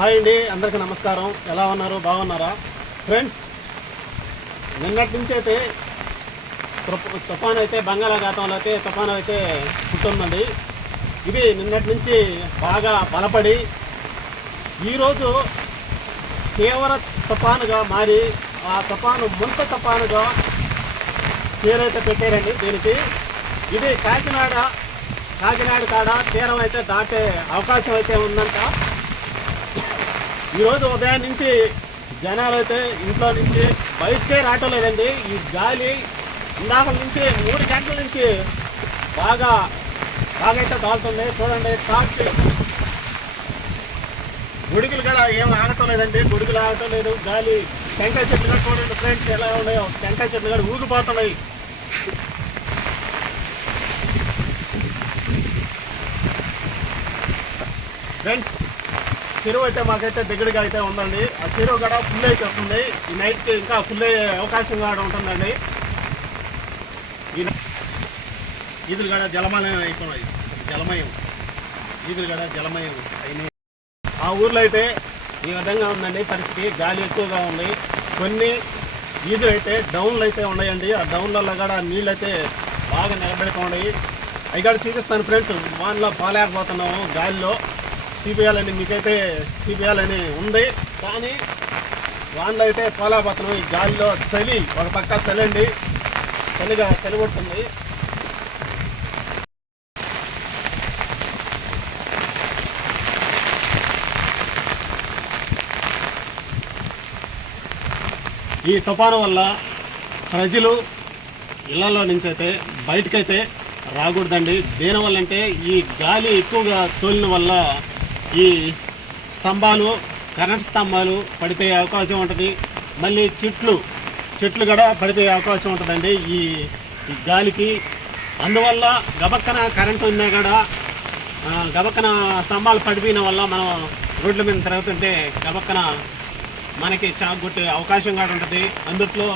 Hi అండి అందరికీ నమస్కారం. ఎలా ఉన్నారు? బాగున్నారా? ఫ్రెండ్స్ నిన్నటి నుంచి అయితే తుఫాన్ అయితే బంగాళాఖాతంలో అయితే తుఫాన్ అయితే పుట్టిందండి. ఇది నిన్నటి నుంచి బాగా బలపడి ఈరోజు తీవ్ర తుఫానుగా మారి ఆ తుఫాను ముంత తుఫానుగా పేరైతే పెట్టారండి దీనికి. ఇది కాకినాడ కాకినాడ కాడ తీరం అయితే దాటే అవకాశం అయితే ఉందంట. ఈరోజు ఉదయం నుంచి జనాలు అయితే ఇంట్లో నుంచి బయటకే రావటం లేదండి. ఈ గాలి ఇందాక నుంచి మూడు గంటల నుంచి బాగా బాగా అయితే తాగుతుంది చూడండి తాచి గుడికలు కూడా ఏం ఆగటం లేదండి. గుడికలు ఆగటం లేదు. గాలి టెంకాయ చెట్లు కూడా చూడండి ఫ్రెండ్స్ ఎలా ఉన్నాయో. టెంకాయ చెట్లు కూడా ఊగిపోతున్నాయి. ఫ్రెండ్స్ చెరువు అయితే మాకైతే దగ్గరగా అయితే ఉందండి. ఆ చెరువు కూడా ఫుల్ అయితే వస్తుంది. ఈ నైట్కి ఇంకా ఫుల్ అయ్యే అవకాశం కూడా ఉంటుందండి. ఈ ఈదులు కూడా జలమయం అయిపోయినాయి. జలమయం. ఈదులు కూడా జలమయం అయినాయి. ఆ ఊర్లో అయితే ఈ విధంగా ఉందండి పరిస్థితి. గాలి ఎక్కువగా ఉంది. కొన్ని ఈదులు అయితే డౌన్లు అయితే ఉన్నాయండి. ఆ డౌన్లలో కూడా నీళ్ళు అయితే బాగా నిలబెడుతూ ఉన్నాయి అవి కూడా చూపిస్తాను ఫ్రెండ్స్. వాన్లో పాలేకపోతున్నాము గాలిలో. చూపించాలని మీకైతే చూపించాలని ఉంది. కానీ వానలో అయితే పోలేకపోతున్నాం ఈ గాలిలో చలి ఒక పక్క చలి అండి చలిగా చలి కొడుతుంది ఈ తుఫాను వల్ల ప్రజలు ఇళ్ళలో నుంచి అయితే బయటకైతే రాకూడదండి. దేనివల్ల అంటే ఈ గాలి ఎక్కువగా తోలిన వల్ల ఈ స్తంభాలు కరెంట్ స్తంభాలు పడిపోయే అవకాశం ఉంటుంది. మళ్ళీ చెట్లు చెట్లు కూడా పడిపోయే అవకాశం ఉంటుందండి ఈ ఈ గాలికి. అందువల్ల గబక్కన కరెంటు ఉన్నా కూడా గబక్కన స్తంభాలు పడిపోయిన వల్ల మనం రోడ్ల మీద తిరుగుతుంటే గబక్కన మనకి షాక్ కొట్టే అవకాశం కూడా ఉంటుంది. అందుట్లో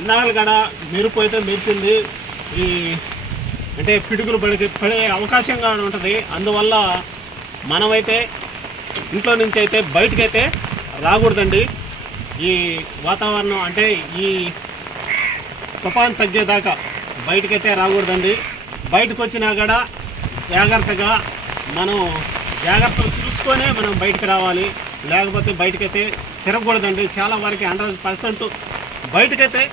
ఇందాకలు కూడా మెరుపు మెరిసింది. ఈ అంటే పిడుగులు పడి పడే అవకాశం కూడా ఉంటుంది. అందువల్ల మనమైతే ఇంట్లో నుంచి అయితే బయటకైతే రాకూడదండి. ఈ వాతావరణం అంటే ఈ తుఫాన్ తగ్గేదాకా బయటకైతే రాకూడదండి. బయటకు వచ్చినా కూడా జాగ్రత్తగా మనం జాగ్రత్తలు చూసుకొనే మనం బయటకు రావాలి. లేకపోతే బయటకైతే తిరగకూడదండి. చాలా వరకు హండ్రెడ్ పర్సెంట్ బయటకైతే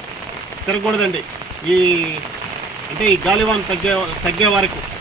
తిరగకూడదండి. ఈ అంటే ఈ గాలివాన్ తగ్గే తగ్గే వరకు.